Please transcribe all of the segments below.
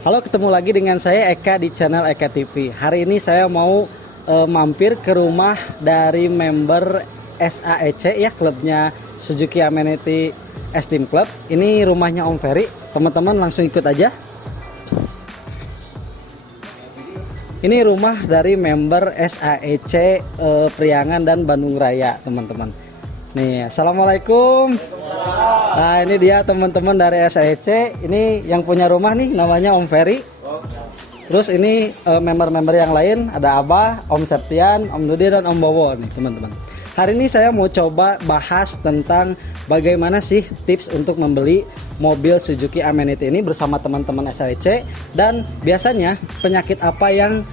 Halo, ketemu lagi dengan saya Eka di channel Eka TV. Hari ini saya mau mampir ke rumah dari member SAEC ya, klubnya Suzuki Amenity Esteem Club. Ini rumahnya Om Ferry. Teman-teman langsung ikut aja. Ini rumah dari member SAEC Priangan dan Bandung Raya, teman-teman. Nih, assalamualaikum. Nah, ini dia teman-teman dari SAEC. Ini yang punya rumah nih, namanya Om Ferry. Terus ini member-member yang lain, ada Abah, Om Septian, Om Dudi, dan Om Bowo nih, teman-teman. Hari ini saya mau coba bahas tentang bagaimana sih tips untuk membeli mobil Suzuki Amenity ini bersama teman-teman SAEC, dan biasanya penyakit apa yang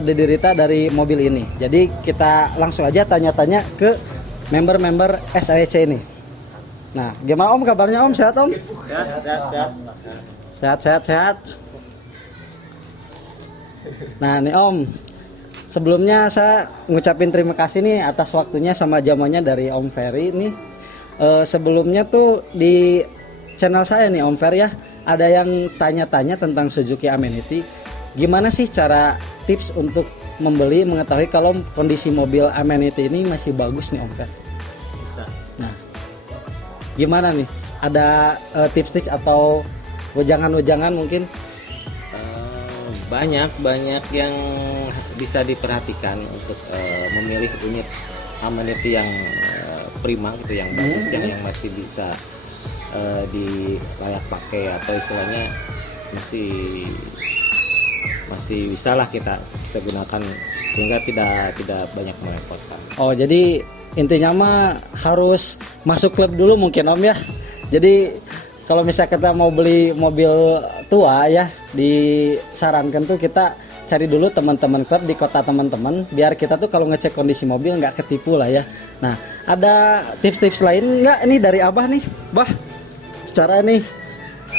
diderita dari mobil ini. Jadi kita langsung aja tanya-tanya ke member-member SAEC ini. Nah, gimana Om kabarnya Om? Sehat Om? Sehat. Nah nih Om, sebelumnya saya ngucapin terima kasih nih atas waktunya sama jamannya dari Om Ferry nih. Sebelumnya tuh di channel saya nih Om Ferry ya, ada yang tanya-tanya tentang Suzuki Amenity. Gimana sih cara tips untuk membeli, mengetahui kalau kondisi mobil Amenity ini masih bagus nih Om Ferry? Nah, gimana nih? Ada tips-tips atau wejangan-wejangan mungkin? Banyak yang bisa diperhatikan untuk memilih unit Amenity yang prima gitu, yang bagus, yang masih bisa di layak pakai, atau istilahnya masih bisa lah kita bisa gunakan sehingga tidak banyak merepotkan. Oh, jadi intinya mah harus masuk klub dulu mungkin Om ya. Jadi kalau misalnya kita mau beli mobil tua ya, disarankan tuh kita cari dulu teman-teman klub di kota teman-teman, biar kita tuh kalau ngecek kondisi mobil nggak ketipu lah ya. Nah, ada tips-tips lain nggak ini dari Abah nih, Bah? Secara nih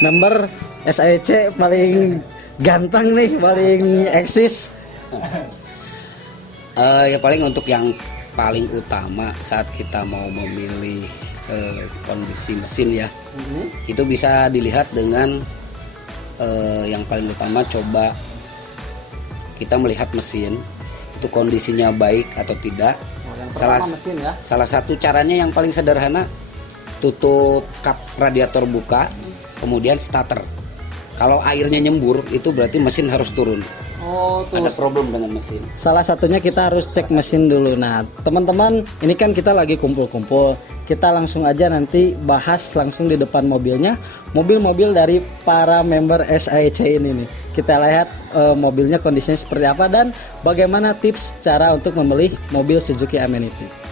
member SAEC paling ganteng nih, paling eksis. Ya paling untuk yang paling utama saat kita mau memilih kondisi mesin ya, itu bisa dilihat dengan yang paling utama, coba kita melihat mesin itu kondisinya baik atau tidak. Mesin ya. Salah satu caranya yang paling sederhana, tutup kap radiator buka, kemudian starter. Kalau airnya nyembur itu berarti mesin harus turun. Oh, tuh. Ada problem dengan mesin. Salah satunya kita harus cek mesin dulu. Nah, teman-teman, ini kan kita lagi kumpul-kumpul. Kita langsung aja nanti bahas langsung di depan mobilnya. Mobil-mobil dari para member SAEC ini nih. Kita lihat mobilnya kondisinya seperti apa dan bagaimana tips cara untuk membeli mobil Suzuki Amenity.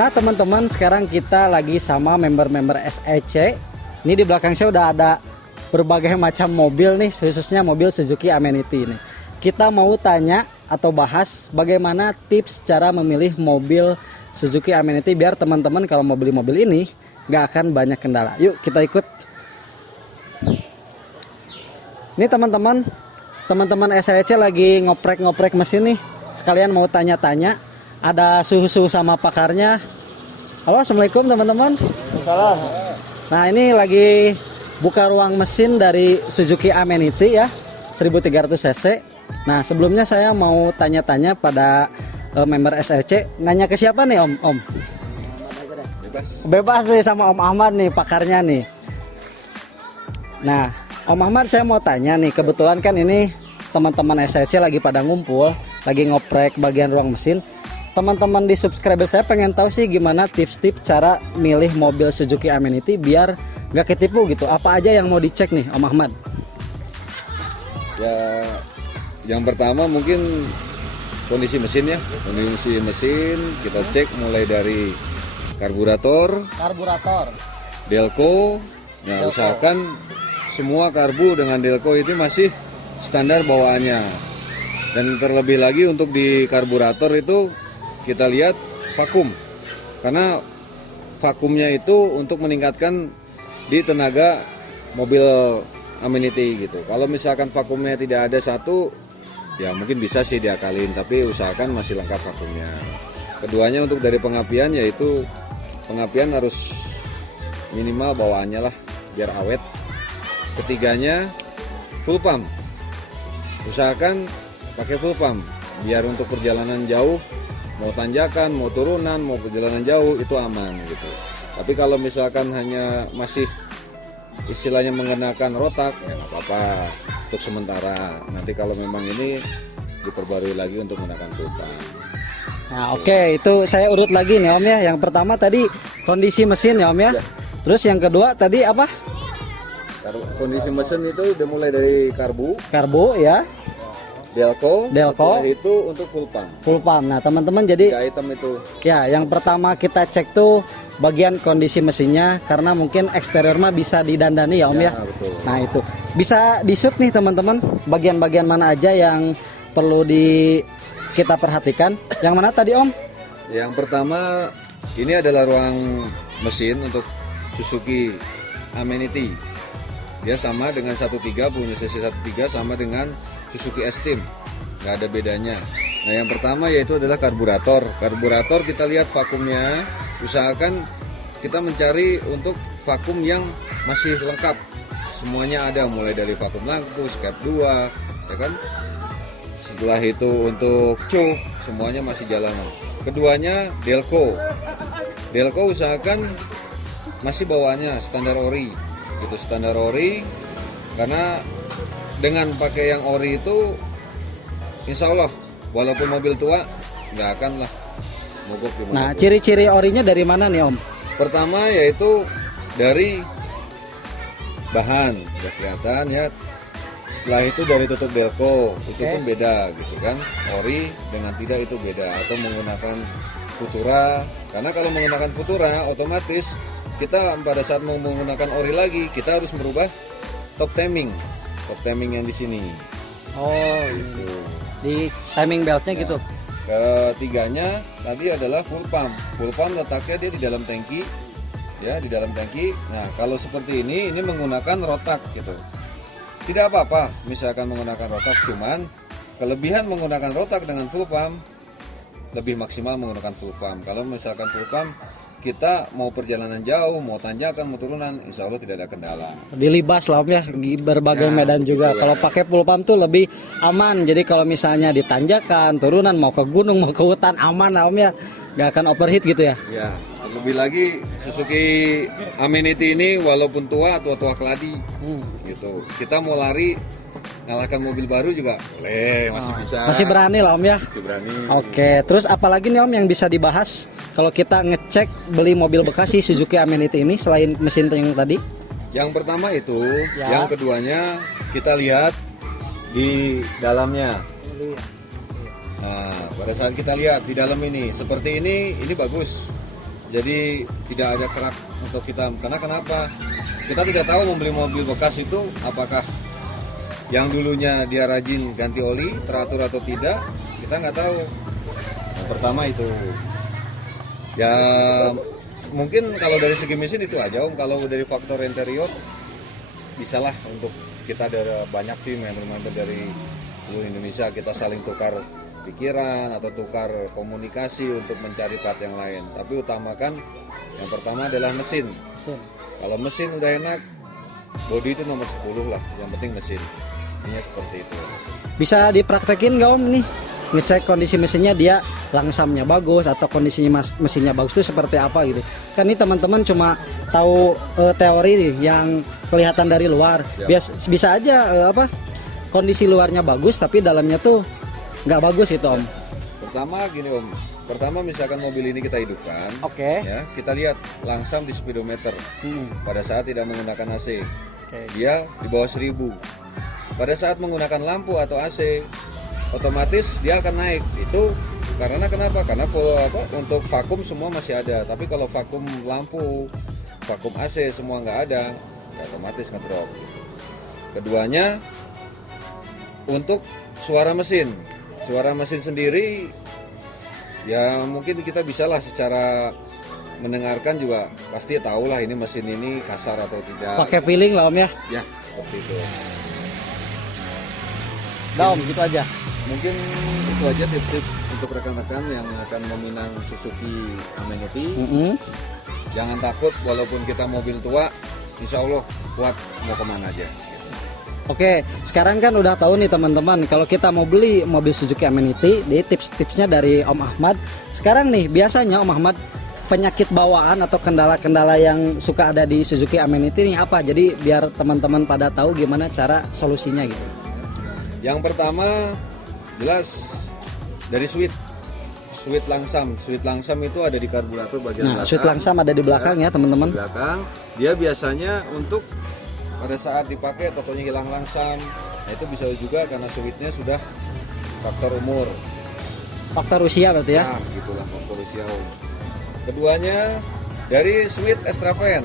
Nah teman-teman, sekarang kita lagi sama member-member SAEC. Ini di belakang saya udah ada berbagai macam mobil nih, khususnya mobil Suzuki Amenity nih. Kita mau tanya atau bahas bagaimana tips cara memilih mobil Suzuki Amenity biar teman-teman kalau mau beli mobil ini gak akan banyak kendala. Yuk kita ikut. Ini teman-teman SAEC lagi ngoprek mesin nih. Sekalian mau tanya-tanya. Ada suhu sama pakarnya. Halo, assalamualaikum teman-teman. Nah, ini lagi buka ruang mesin dari Suzuki Amenity ya, 1300 cc. Nah, sebelumnya saya mau tanya-tanya pada member SAEC. Nanya ke siapa nih Om? Bebas nih sama Om Ahmad nih, pakarnya nih. Nah, Om Ahmad, saya mau tanya nih, kebetulan kan ini teman-teman SAEC lagi pada ngumpul, lagi ngoprek bagian ruang mesin. Teman-teman di subscriber saya pengen tahu sih gimana tips-tips cara milih mobil Suzuki Amenity biar gak ketipu gitu. Apa aja yang mau dicek nih Om Ahmad? Ya, yang pertama mungkin kondisi mesin ya. Kondisi mesin kita cek mulai dari karburator, delco. Ya, usahakan semua karbu dengan delco itu masih standar bawaannya. Dan terlebih lagi untuk di karburator itu kita lihat vakum. Karena vakumnya itu untuk meningkatkan di tenaga mobil amenity gitu. Kalau misalkan vakumnya tidak ada satu, ya mungkin bisa sih diakalin, tapi usahakan masih lengkap vakumnya. Keduanya untuk dari pengapian, yaitu pengapian harus minimal bawaannya lah biar awet. Ketiganya full pump, usahakan pakai full pump biar untuk perjalanan jauh, mau tanjakan, mau turunan, mau perjalanan jauh itu aman gitu. Tapi kalau misalkan hanya masih istilahnya mengenakan rotak, ya nggak apa-apa untuk sementara. Nanti kalau memang ini diperbarui lagi untuk menggunakan full pump. Nah, oke, itu saya urut lagi nih Om ya. Yang pertama tadi kondisi mesin ya Om ya. Terus yang kedua tadi apa? Kondisi mesin itu udah mulai dari karbu, Karbo ya, delco, Delco. setelah itu untuk full pump. full pump. Nah, teman-teman jadi 3 item itu. ya, yang pertama kita cek tuh bagian kondisi mesinnya karena mungkin eksterior mah bisa didandani ya Om ya. Betul. Nah, itu bisa di-shoot nih teman-teman, bagian-bagian mana aja yang perlu kita perhatikan. Yang mana tadi Om? Yang pertama ini adalah ruang mesin untuk Suzuki Amenity. Dia sama dengan 13, punya sesi 13 sama dengan Suzuki S-Team, nggak ada bedanya. Nah yang pertama yaitu adalah karburator. Karburator kita lihat vakumnya, usahakan kita mencari untuk vakum yang masih lengkap. Semuanya ada, mulai dari vakum lampu, skep 2, ya kan. Setelah itu untuk cuk, semuanya masih jalanan. Keduanya delco. Delco usahakan masih bawaannya standar ori. Itu standar ori, karena dengan pakai yang ori itu insya Allah walaupun mobil tua nggak akan lah mogok di Nah, ciri-ciri orinya dari mana nih Om? Pertama yaitu dari bahan, udah kelihatan ya. Setelah itu dari tutup delco, itu pun beda gitu kan. Ori dengan tidak itu beda, atau menggunakan Futura. Karena kalau menggunakan Futura otomatis kita pada saat mau menggunakan ori lagi, kita harus merubah top timing yang di sini. Oh, Gitu. di timing beltnya gitu. Ketiganya tadi adalah full pump. Full pump letaknya dia di dalam tangki, ya di dalam tangki. Nah kalau seperti ini menggunakan rotak gitu. Tidak apa-apa, misalkan menggunakan rotak, cuman kelebihan menggunakan rotak dengan full pump lebih maksimal menggunakan full pump. Kalau misalkan full pump kita mau perjalanan jauh, mau tanjakan, mau turunan, insya Allah tidak ada kendala. Dilibas lah Om ya, di berbagai Nah, medan juga. gitu Kalau ya. pakai full pump tuh lebih aman. Jadi kalau misalnya di tanjakan, turunan, mau ke gunung, mau ke hutan, aman lah Om ya. Gak akan overheat gitu ya. Ya, lebih lagi Suzuki Amenity ini walaupun tua keladi, gitu. Kita mau lari ngalahkan mobil baru juga boleh, masih bisa. Masih berani lah Om ya. Masih berani. Oke, terus apalagi nih Om yang bisa dibahas kalau kita ngecek beli mobil bekas si Suzuki Amenity ini selain mesin yang tadi? Yang pertama itu, Ya. yang keduanya kita lihat di dalamnya. Nah, pada saat kita lihat di dalam ini, seperti ini bagus. Jadi tidak ada kerak untuk kita. Karena kenapa? Kita tidak tahu membeli mobil bekas itu apakah yang dulunya dia rajin ganti oli, teratur atau tidak, kita nggak tahu. Yang pertama itu. Ya mungkin kalau dari segi mesin itu aja Om. Kalau dari faktor interior bisalah untuk kita ada banyak sih member-member dari seluruh Indonesia, kita saling tukar pikiran atau tukar komunikasi untuk mencari part yang lain. Tapi utamakan yang pertama adalah mesin. Kalau mesin udah enak, body itu nomor 10 lah, yang penting mesin. Intinya seperti itu. Bisa dipraktekin nggak Om nih? Ngecek kondisi mesinnya dia langsamnya bagus atau kondisinya mesinnya bagus itu seperti apa gitu. Kan ini teman-teman cuma tahu teori nih yang kelihatan dari luar. Bisa aja kondisi luarnya bagus tapi dalamnya tuh nggak bagus itu Om. Pertama gini Om, pertama misalkan mobil ini kita hidupkan, Oke. ya kita lihat langsam di speedometer pada saat tidak menggunakan AC, dia di bawah 1000. Pada saat menggunakan lampu atau AC, otomatis dia akan naik. Itu karena kenapa? Karena untuk vakum semua masih ada. Tapi kalau vakum lampu, vakum AC semua nggak ada, ya otomatis ngedrop. Keduanya untuk suara mesin sendiri ya mungkin kita bisalah secara mendengarkan juga pasti tahu lah ini mesin ini kasar atau tidak. Pakai feeling lah Om ya. Ya seperti itu. Nah Om, gitu aja. Mungkin itu aja tips-tips untuk rekan-rekan yang akan meminang Suzuki Amenity. Jangan takut, walaupun kita mobil tua, insya Allah kuat mau kemana aja. Oke, sekarang kan udah tahu nih teman-teman, kalau kita mau beli mobil Suzuki Amenity, di tips-tipsnya dari Om Ahmad. Sekarang nih, biasanya Om Ahmad, penyakit bawaan atau kendala-kendala yang suka ada di Suzuki Amenity ini apa? Jadi biar teman-teman pada tahu gimana cara solusinya gitu. Yang pertama, jelas dari switch langsam itu ada di karburator bagian belakang. Switch langsam ada di belakang ya teman-teman. Di belakang, dia biasanya untuk pada saat dipakai tokonya hilang langsam. Nah, itu bisa juga karena switchnya sudah faktor umur. Faktor usia berarti ya? Nah, gitulah faktor usia. Keduanya dari switch extra fan,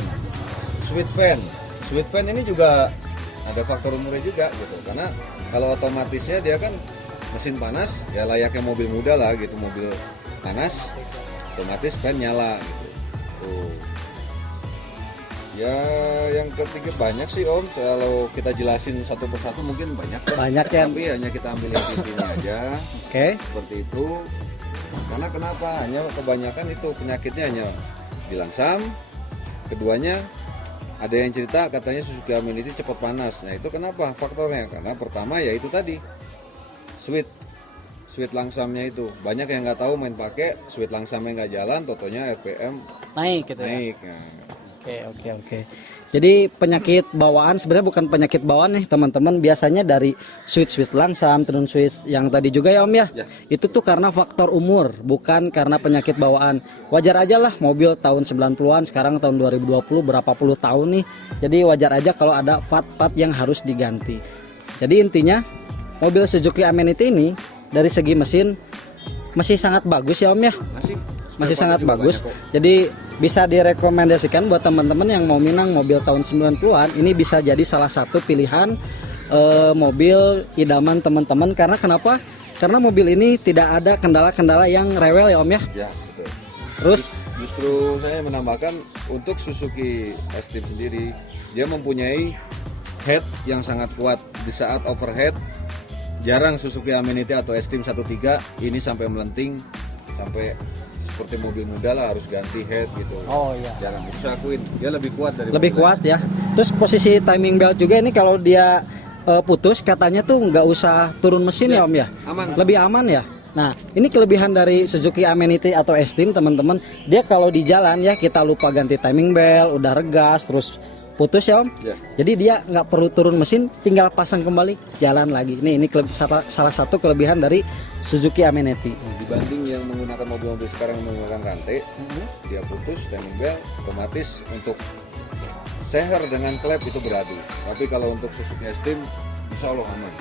switch fan ini juga ada faktor umurnya juga gitu. Karena kalau otomatisnya dia kan mesin panas, ya layaknya mobil muda lah gitu, mobil panas, otomatis fan nyala gitu. Tuh. Ya yang ketiga banyak sih Om, kalau kita jelasin satu persatu mungkin banyak. Banyak ya. Tapi hanya kita ambil yang intinya aja. Oke. Seperti itu. Karena kenapa? Hanya kebanyakan itu penyakitnya hanya di langsam. Keduanya ada yang cerita katanya Suzuki Amenity cepat panas. Nah itu kenapa faktornya? Karena pertama ya itu tadi switch langsamnya itu banyak yang nggak tahu main pakai switch langsamnya nggak jalan, totonya RPM Naik gitu naik. ya. Oke. Jadi penyakit bawaan sebenarnya bukan penyakit bawaan nih teman-teman, biasanya dari switch langsam, turun switch yang tadi juga ya Om ya. Ya. Itu tuh karena faktor umur, bukan karena penyakit bawaan. Wajar aja lah mobil tahun 90-an sekarang tahun 2020 berapa puluh tahun nih. Jadi wajar aja kalau ada part-part yang harus diganti. Jadi intinya mobil Suzuki Amenity ini dari segi mesin masih sangat bagus ya Om ya. Masih sangat bagus. Jadi bisa direkomendasikan buat teman-teman yang mau minang mobil tahun 90-an, ini bisa jadi salah satu pilihan mobil idaman teman-teman. Karena kenapa? Karena mobil ini tidak ada kendala-kendala yang rewel ya Om ya. Ya betul. Terus justru saya menambahkan untuk Suzuki S-Team sendiri, dia mempunyai head yang sangat kuat. Di saat overhead jarang Suzuki Amenity atau S-Team 13 ini sampai melenting, sampai seperti mobil muda lah harus ganti head gitu. oh iya. Jarang, bisa akuin dia lebih kuat dari Lebih kuat ya. Terus posisi timing belt juga ini kalau dia putus katanya tuh nggak usah turun mesin ya Om ya. Aman. Lebih aman ya. Nah, ini kelebihan dari Suzuki Amenity atau S-Team teman-teman. Dia kalau di jalan ya kita lupa ganti timing belt, udah regas terus putus ya Om. Ya. Jadi dia nggak perlu turun mesin, tinggal pasang kembali, jalan lagi. Ini salah satu kelebihan dari Suzuki Amenity. Dibanding yang menggunakan mobil-mobil sekarang yang menggunakan rantai, dia putus timing belt, otomatis untuk seher dengan klep itu beradu. Tapi kalau untuk Suzuki S-Team, insya Allah aman.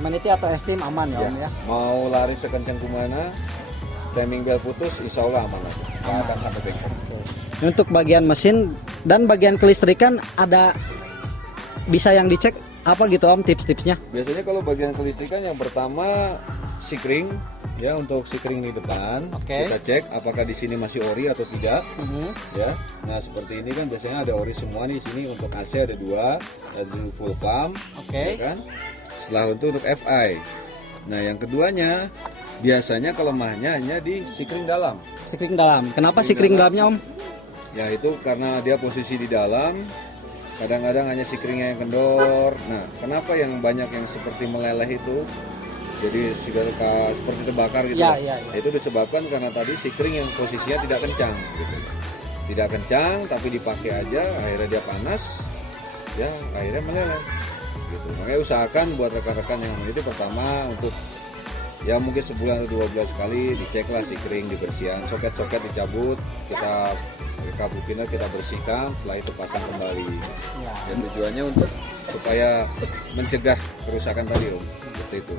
Amenity atau S-Team aman ya Om ya. Mau lari sekencang kemana, timing belt putus, insya Allah aman aja. Nggak akan sampai bengkel. Untuk bagian mesin dan bagian kelistrikan ada bisa yang dicek apa gitu Om tips-tipsnya? Biasanya kalau bagian kelistrikan yang pertama sikring ya, untuk sikring di depan. Oke. Kita cek apakah di sini masih ori atau tidak. Ya. Nah, seperti ini kan biasanya ada ori semua nih. Sini untuk AC ada 2, ada full pump. Oke. Ya kan? Setelah untuk FI. Nah, yang keduanya biasanya kelemahannya hanya di sikring dalam. Sikring dalam. Kenapa sikring dalamnya Om? Ya itu karena dia posisi di dalam, kadang-kadang hanya sikringnya yang kendor. Nah, kenapa yang banyak yang seperti meleleh itu jadi seperti terbakar gitu? Ya. Itu disebabkan karena tadi sikring yang posisinya tidak kencang gitu. Tidak kencang tapi dipakai aja, akhirnya dia panas, ya akhirnya meleleh gitu. Makanya usahakan buat rekan-rekan yang itu pertama untuk ya mungkin sebulan atau 2 bulan sekali diceklah sikring, dibersihkan, soket-soket dicabut, kita kabukinnya kita bersihkan, setelah itu pasang kembali. Ya. Dan tujuannya untuk supaya mencegah kerusakan tadi Om, seperti itu.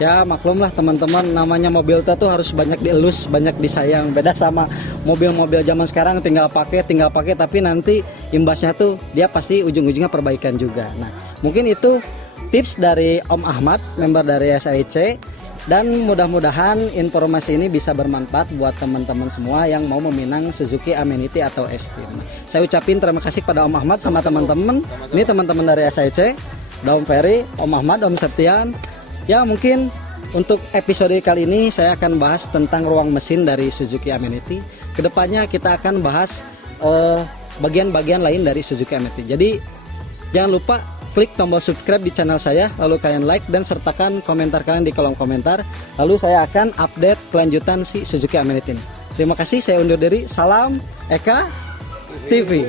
Ya maklum lah teman-teman, namanya mobil tuh harus banyak dielus, banyak disayang. Beda sama mobil-mobil zaman sekarang tinggal pakai, tapi nanti imbasnya tuh dia pasti ujung-ujungnya perbaikan juga. Nah mungkin itu tips dari Om Ahmad, member dari SAIC. Dan mudah-mudahan informasi ini bisa bermanfaat buat teman-teman semua yang mau meminang Suzuki Amenity atau S-Team. Saya ucapin terima kasih pada Om Ahmad sama teman-teman. Ini teman-teman dari SAIC, Om Ferry, Om Ahmad, Om Septian. Ya mungkin untuk episode kali ini saya akan bahas tentang ruang mesin dari Suzuki Amenity. Kedepannya kita akan bahas bagian-bagian lain dari Suzuki Amenity. Jadi jangan lupa klik tombol subscribe di channel saya, lalu kalian like dan sertakan komentar kalian di kolom komentar. Lalu saya akan update kelanjutan si Suzuki Amenity ini. Terima kasih, saya undur diri. Salam Eka TV.